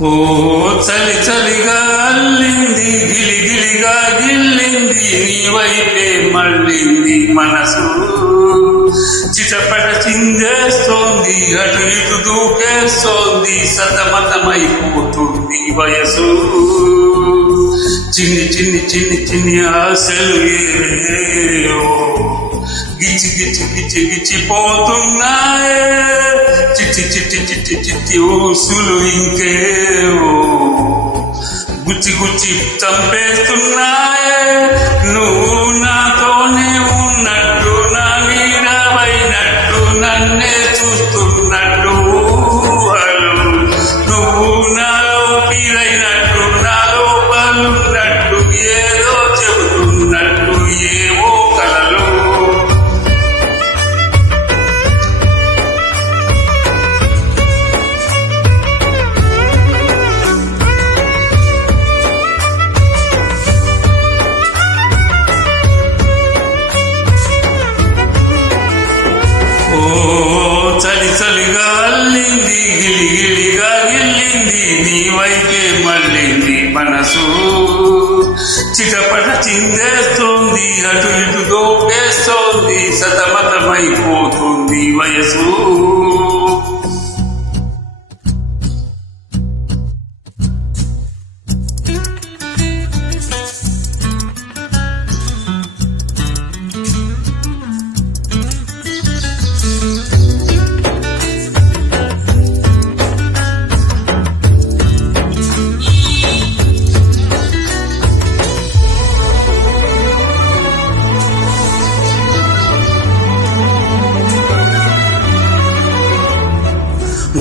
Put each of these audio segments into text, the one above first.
ఓ చలి చలిగా అల్లింది, గిలి గిలిగా గిల్లింది, నీ వైపే మళ్ళింది మనసు. చిటపట చిందేస్తోంది, అటు ఇటు దూకేస్తోంది, సతమతమైపోతుంది వయసు. చిన్ని చిన్ని చిన్ని చిన్ని ఆశలు ఏవేవో గిచ్చి గిచ్చి గిచ్చి గిచ్చిపోతున్నాయే, చిట్టి చిట్టి చిట్టి చిట్టి ఊసులు ఇంకేవో గుచ్చి గుచ్చి చంపేస్తున్నాయే. నువ్వు నాతోనే ఉన్నట్టు, నా నీడవైనట్టు, నన్నే చూస్తున్నట్టు, నువ్వు నాలో పీరైనట్టు, నాలో పలున్నట్టు, ఏదో చెబుతున్నట్టు ఏవో కలలు. చలి చలిగా అల్లింది, గిలి గిలిగా గిల్లింది, నీ వైపే మళ్ళింది మనసు. చిటపట చిందేస్తోంది, అటు ఇటు దోపేస్తోంది, సతమతమైపోతుంది వయసు.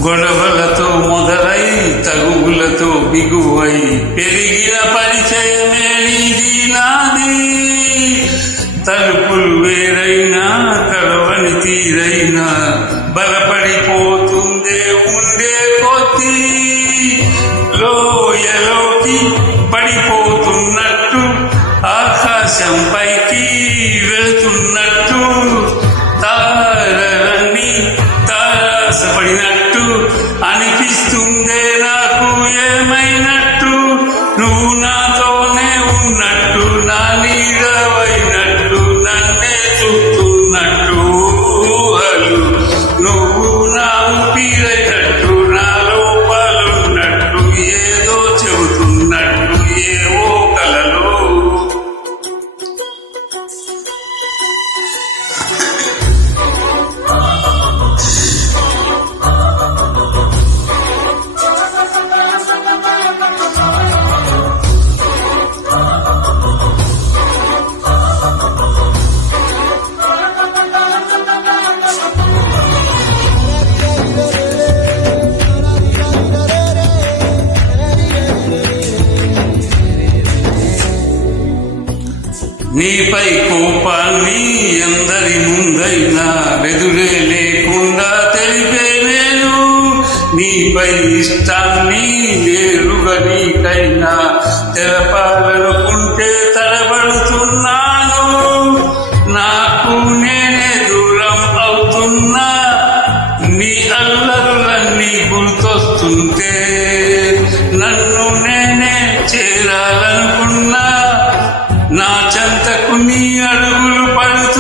గొడవలతో మొదలై తగువులతో బిగువై పెరిగిన పరిచయమే నీది నాది. తలుపులు వేరైనా కలవని తీరైనా బలపడిపోతుందే ఉండే కొద్దీ. లోయలోకి పడిపోతున్నట్టు, ఆకాశం పైకి వెళుతున్నట్టు, తారలన్నీ తారాసపడినట్టు అనిపిస్తుందే నాకు ఏమైనట్టు. నువ్వు నాతోనే ఉన్నట్టు, నా నీడవైనట్టు, నన్నే చూస్తున్నట్టు, నువ్వు నా ఊపిరైనట్టు, నా లోపలున్నట్టు, ఏదో చెబుతున్నట్టు ఏవో కలలు. నీపై కోపాన్ని ఎందరి ముందైనా వెదులే లేకుండా తెలిపే నేను. నీపై ఇష్టాన్ని నేరుగా నీకైనా తెలపాలనుకుంటే తడబడుతున్నాను. నాకు నేనే దూరం అవుతున్నా, నీ అల్లరులన్నీ గుర్తొస్తుంటే నన్ను నేనే చేరాలనుకున్నా. నా చెంతకు నీ అడుగులు పడుతూ